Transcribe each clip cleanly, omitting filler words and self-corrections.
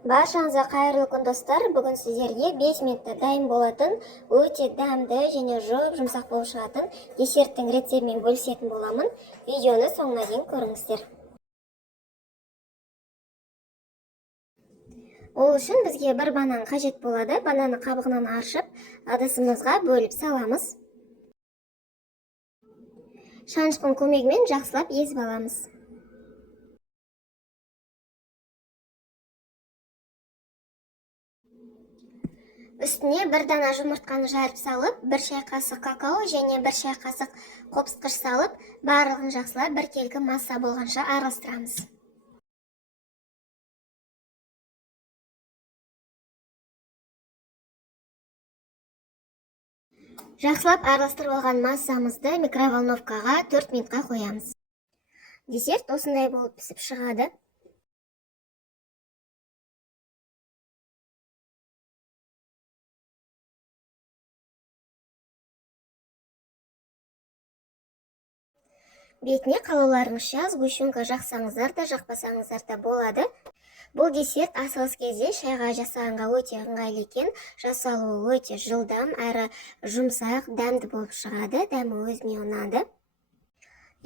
Баршаңызға қайырлы күн достар. Бүгін сіздерге 5 минутта дайын болатын, өте дәмді және жұмсақ болып шығатын десерттің рецептімен бөлісетін боламын. Видеоны соңына дейін көріңіздер. Ол үшін бізге бір банан қажет болады. Бананы қабығынан аршып, ыдысымызға бөліп саламыз. Шанышқының көмегімен жақсылап езіп аламыз. Үстіне бір дана жұмыртқаны жарып салып, бір шай қасық какао және бір шай қасық қопсытқыш салып, барлығын жақсылап біркелкі масса болғанша араластырамыз. Жақсылап араластырып алған массамызды микроволновкаға 4 минутқа қоямыз. Десерт осындай болып пісіп шығады. Бетіне қалауларыңызша сгущенка жақсаңыздар да, жақпасаңыздар да болады. Бұл десерт асығыс кезде шайға жасағанға өте ыңғайлы екен. Жасалуы өте жылдам, әрі жұмсақ, дәмді болып шығады. Дәмі өзіме ұнады.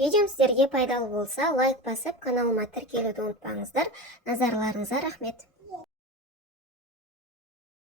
Видеом сіздерге пайдалы болса, лайк басып, каналыма тіркелуді ұмытпаңыздар. Назарларыңызға рахмет.